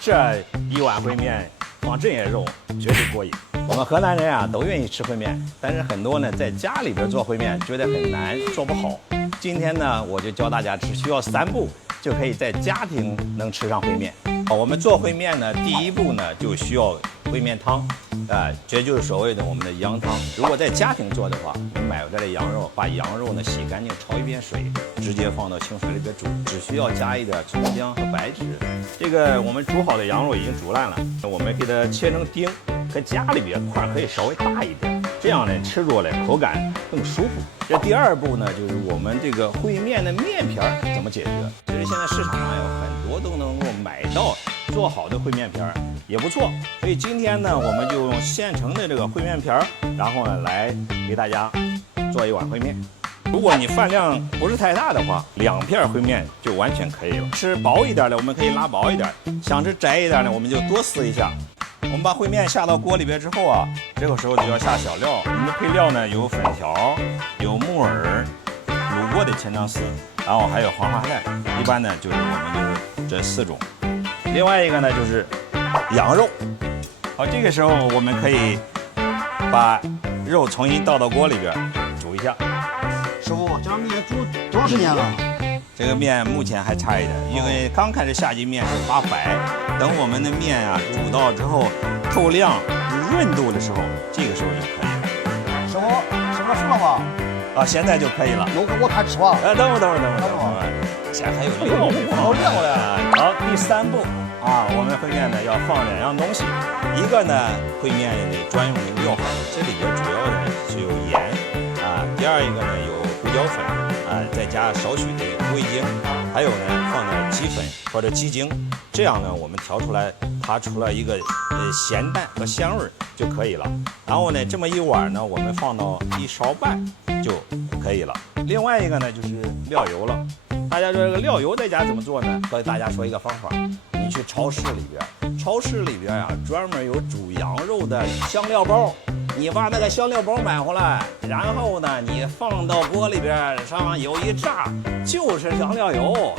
这一碗烩面放这些肉绝对过瘾。我们河南人啊都愿意吃烩面，但是很多呢在家里边做烩面觉得很难，做不好。今天呢我就教大家只需要3步就可以在家庭能吃上烩面。我们做烩面呢，第一步呢就需要烩面汤，这就是所谓的我们的羊汤。如果在家庭做的话，你买回来的羊肉，把羊肉呢洗干净，焯一遍水，直接放到清水里边煮，只需要加一点葱姜和白芷。这个我们煮好的羊肉已经煮烂了，我们给它切成丁，和家里边块可以稍微大一点，这样呢吃着呢口感更舒服。这第2步呢，就是我们这个烩面的面皮怎么解决？其实现在市场上有很多都能够买到做好的烩面皮也不错。所以今天呢，我们就用现成的这个烩面皮然后呢来给大家做一碗烩面。如果你饭量不是太大的话，2片烩面就完全可以了。吃薄一点的，我们可以拉薄一点；想吃窄一点的，我们就多撕一下。我们把烩面下到锅里边之后啊，这个时候就要下小料。我们的配料呢有粉条，有木耳、卤过的千张丝，然后还有黄花菜。一般呢就是我们就是这4种。另外一个呢就是羊肉。好，这个时候我们可以把肉重新倒到锅里边煮一下。师傅，这碗面煮多少时间了？这个面目前还差一点，因为刚开始下进面是发白，等我们的面啊煮到之后透亮、润度的时候，这个时候就可以了。师傅，是不是熟了吧？啊，现在就可以了。我看吃吧。等会儿，现在还有料没放料了。好，第3步啊，我们烩面呢要放2样东西，一个呢烩面的专用的料粉，这里边主要的是有盐啊，第2一个呢有胡椒粉啊，再加少许的味精，还有呢放点鸡粉或者鸡精，这样呢我们调出来它出来一个咸淡和香味就可以了。然后呢这么一碗呢我们放到1勺半就可以了。另外一个呢就是料油了。大家说这个料油在家怎么做呢？和大家说一个方法，你去超市里边啊专门有煮羊肉的香料包，你把那个香料包买回来，然后呢你放到锅里边，上油一炸，就是香料油。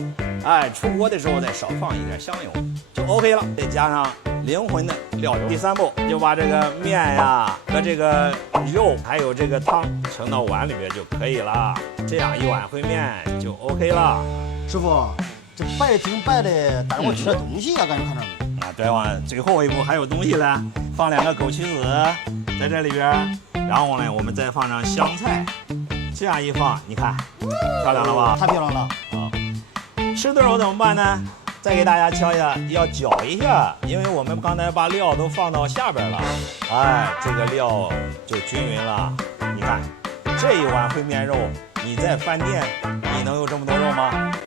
出锅的时候再少放一点香油就 OK 了，再加上灵魂的料油。第3步就把这个面呀和这个肉还有这个汤盛到碗里边就可以了，这样一碗烩面就 OK 了。师傅，这白挺白的，但是我缺点东西啊，感觉看着。对吧？最后一步还有东西呢，放2个枸杞子在这里边，然后呢我们再放上香菜，这样一放，你看漂亮了吧？太漂亮了。好，吃的时候怎么办呢？再给大家教一下，要搅一下，因为我们刚才把料都放到下边了，这个料就均匀了。你看，这一碗烩面肉，你在饭店你能有这么多肉吗？